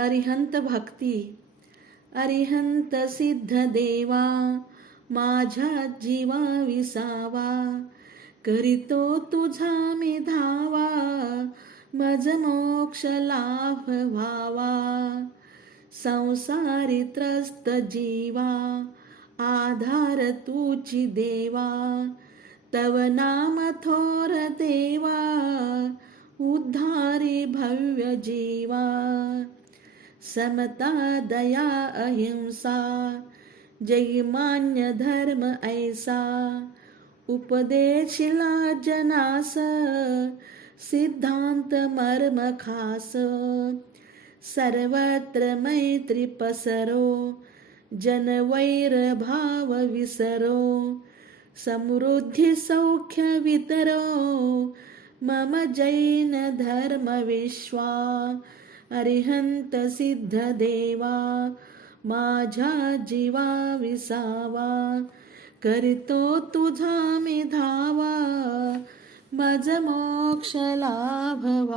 अरिहंत भक्ती अरिहंत सिद्ध देवा माझ्या जीवा विसावा करीतो तुझा मी धावा मज मोक्ष लाभ व्हावा. संसारी त्रस्त जीवा आधार तुची देवा तव नाम थोर देवा उद्धारी भव्य जीवा. समता दया अहिंसा जय मान्य धर्म ऐसा। उपदेशिला जनास सिद्धांत मर्म खास। सर्वत्र मैत्री पसरो जनवैर भाव विसरो। समृद्धी सौख्य वितरो मम जैन धर्म विश्वा। अरिहंत सिद्ध देवा माझ्या जीवा विसावा. करतो तुझा मी धावा मज मोक्ष लाभ